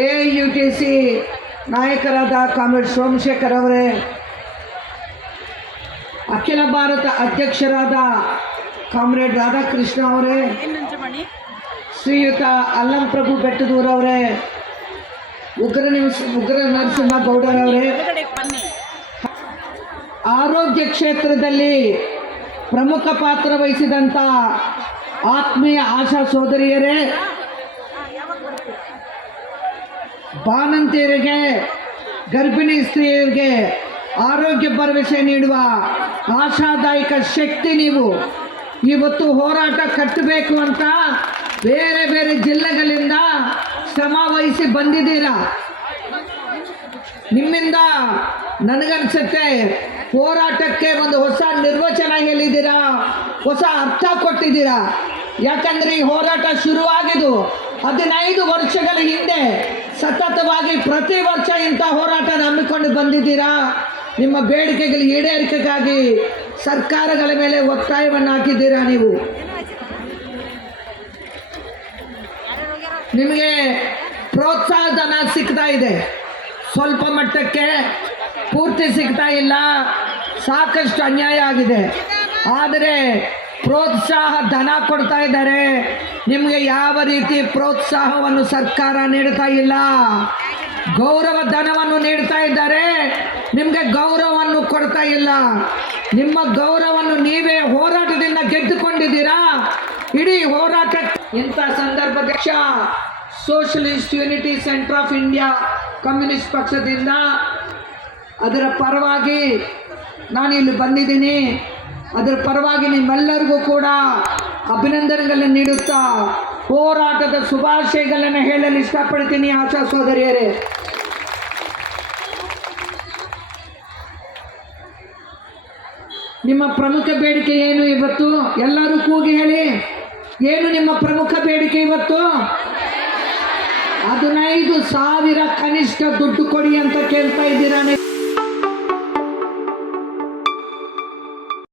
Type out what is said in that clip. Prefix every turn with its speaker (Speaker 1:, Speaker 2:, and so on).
Speaker 1: A U T C ನಾಯಕರಾದ comrade Somashekar ಅವರೇ, ಅಖಿಲ ಭಾರತ ಅಧ್ಯಕ್ಷರಾದ ಕಾಮ್ರೇಡ್ ರಾಧಾಕೃಷ್ಣ ಅವರೇ, ಶ್ರೀಯುತ ಅಲ್ಲಂ ಪ್ರಭು ಬೆಟ್ಟದೂರವರೇ ಉಗ್ರ ಉಗ್ರ ನರಸಿಂಹ ಗೌಡರವರೇ ಆರೋಗ್ಯ ಕ್ಷೇತ್ರದಲ್ಲಿ ಪ್ರಮುಖ ಪಾತ್ರ ವಹಿಸಿದಂಥ ಆತ್ಮೀಯ ಆಶಾ ಸೋದರಿಯರೇ ಬಾಣಂತಿಯರಿಗೆ, ಗರ್ಭಿಣಿ ಸ್ತ್ರೀಯರಿಗೆ ಆರೋಗ್ಯ ಭರವಸೆ ನೀಡುವ ಆಶಾದಾಯಕ ಶಕ್ತಿ ನೀವು. ಇವತ್ತು ಹೋರಾಟ ಕಟ್ಟಬೇಕು ಅಂತ ಬೇರೆ ಬೇರೆ ಜಿಲ್ಲೆಗಳಿಂದ ಶ್ರಮ ವಹಿಸಿ ಬಂದಿದ್ದೀರಾ? ನಿಮ್ಮಿಂದ ನನಗನ್ಸುತ್ತೆ ಹೋರಾಟಕ್ಕೆ ಒಂದು ಹೊಸ ನಿರ್ವಚನ ಹೇಳಿದ್ದೀರಾ? ಹೊಸ ಅರ್ಥ ಕೊಟ್ಟಿದ್ದೀರಾ? ಯಾಕಂದ್ರೆ ಈ ಹೋರಾಟ ಶುರುವಾಗಿದ್ದು ಹದಿನೈದು ವರ್ಷಗಳ ಹಿಂದೆ ಸತತವಾಗಿ ಪ್ರತಿ ವರ್ಷ ಇಂಥ ಹೋರಾಟ ನಂಬಿಕೊಂಡು ಬಂದಿದ್ದೀರಾ? ನಿಮ್ಮ ಬೇಡಿಕೆಗಳ ಈಡೇರಿಕೆಗಾಗಿ ಸರ್ಕಾರಗಳ ಮೇಲೆ ಒತ್ತಾಯವನ್ನು ಹಾಕಿದ್ದೀರಾ ನೀವು? ನಿಮಗೆ ಪ್ರೋತ್ಸಾಹ ಧನ ಸಿಗ್ತಾ ಇದೆ. ಸ್ವಲ್ಪ ಮಟ್ಟಕ್ಕೆ ಪೂರ್ತಿ ಸಿಗ್ತಾ ಇಲ್ಲ. ಸಾಕಷ್ಟು ಅನ್ಯಾಯ ಆಗಿದೆ. ಆದರೆ ಪ್ರೋತ್ಸಾಹ ಧನ ಕೊಡ್ತಾ ಇದ್ದಾರೆ. ನಿಮಗೆ ಯಾವ ರೀತಿ ಪ್ರೋತ್ಸಾಹವನ್ನು ಸರ್ಕಾರ ನೀಡ್ತಾ ಇಲ್ಲ? ಗೌರವ ಧನವನ್ನು ನೀಡ್ತಾ ಇದ್ದಾರೆ. ನಿಮಗೆ ಗೌರವವನ್ನು ಕೊಡ್ತಾ ಇಲ್ಲ. ನಿಮ್ಮ ಗೌರವವನ್ನು ನೀವೇ ಹೋರಾಟದಿಂದ ಗೆದ್ದುಕೊಂಡಿದ್ದೀರಾ? ಇಡೀ ಹೋರಾಟ ಇಂಥ ಸಂದರ್ಭದಕ್ಷ socialist unity centre of India communist ಪಕ್ಷದಿಂದ ಅದರ ಪರವಾಗಿ ನಾನು ಇಲ್ಲಿ ಬಂದಿದ್ದೀನಿ. ಅದರ ಪರವಾಗಿ ನಿಮ್ಮೆಲ್ಲರಿಗೂ ಕೂಡ ಅಭಿನಂದನೆಗಳನ್ನು ನೀಡುತ್ತಾ ಹೋರಾಟದ ಶುಭಾಶಯಗಳನ್ನು ಹೇಳಲು ಇಷ್ಟಪಡ್ತೀನಿ ಆಶಾ ಸೋದರಿಯರೇ. ನಿಮ್ಮ ಪ್ರಮುಖ ಬೇಡಿಕೆ ಏನು ಇವತ್ತು? ಎಲ್ಲರೂ ಕೂಗಿ ಹೇಳಿ. ಏನು ನಿಮ್ಮ ಪ್ರಮುಖ ಬೇಡಿಕೆ ಇವತ್ತು? ಹದಿನೈದು ಸಾವಿರ ಕನಿಷ್ಠ ದುಡ್ಡು ಕೊಡಿ ಅಂತ ಕೇಳ್ತಾ ಇದ್ದೀರಾ?